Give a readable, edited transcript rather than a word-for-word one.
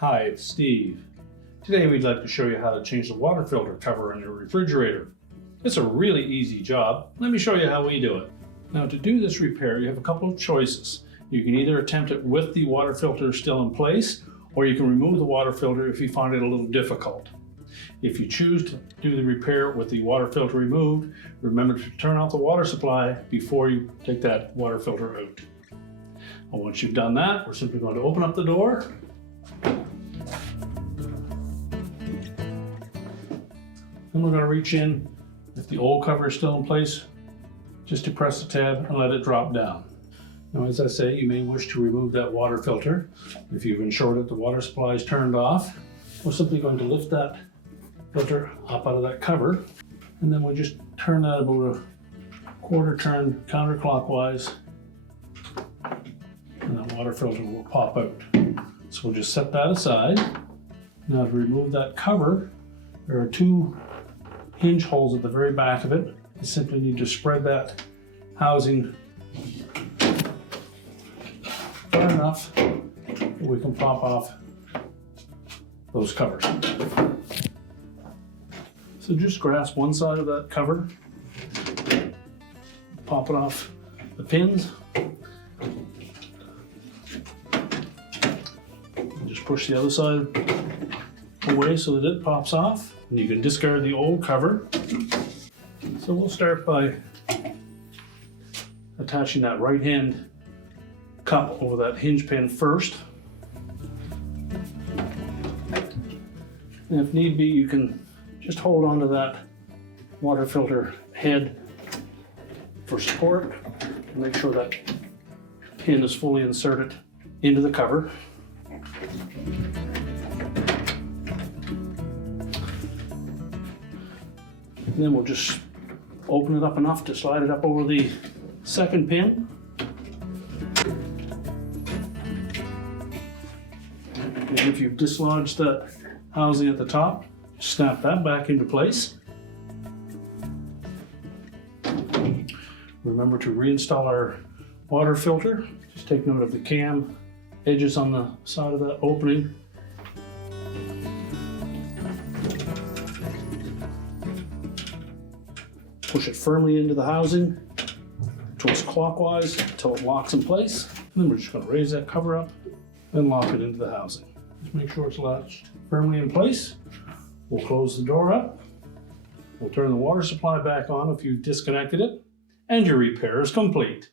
Hi, it's Steve. Today we'd like to show you how to change the water filter cover on your refrigerator. It's a really easy job. Let me show you how we do it. Now, to do this repair, you have a couple of choices. You can either attempt it with the water filter still in place, or you can remove the water filter if you find it a little difficult. If you choose to do the repair with the water filter removed, remember to turn off the water supply before you take that water filter out. And once you've done that, we're simply going to open up the door. And we're going to reach in, if the old cover is still in place, just to press the tab and let it drop down. Now, as I say, you may wish to remove that water filter. If you've ensured that the water supply is turned off, we're simply going to lift that filter up out of that cover, and then we'll just turn that about a quarter turn counterclockwise, and that water filter will pop out. So we'll just set that aside. Now, to remove that cover, there are two hinge holes at the very back of it. You simply need to spread that housing far enough that we can pop off those covers. So just grasp one side of that cover, pop it off the pins, and just push the other side away so that it pops off. And you can discard the old cover. So we'll start by attaching that right hand cup over that hinge pin first. And if need be, you can just hold onto that water filter head for support and make sure that pin is fully inserted into the cover. And then we'll just open it up enough to slide it up over the second pin. And if you've dislodged that housing at the top, snap that back into place. Remember to reinstall our water filter. Just take note of the cam edges on the side of that opening. Push it firmly into the housing, twist clockwise until it locks in place. And then we're just going to raise that cover up and lock it into the housing. Just make sure it's latched firmly in place. We'll close the door up. We'll turn the water supply back on if you've disconnected it, and your repair is complete.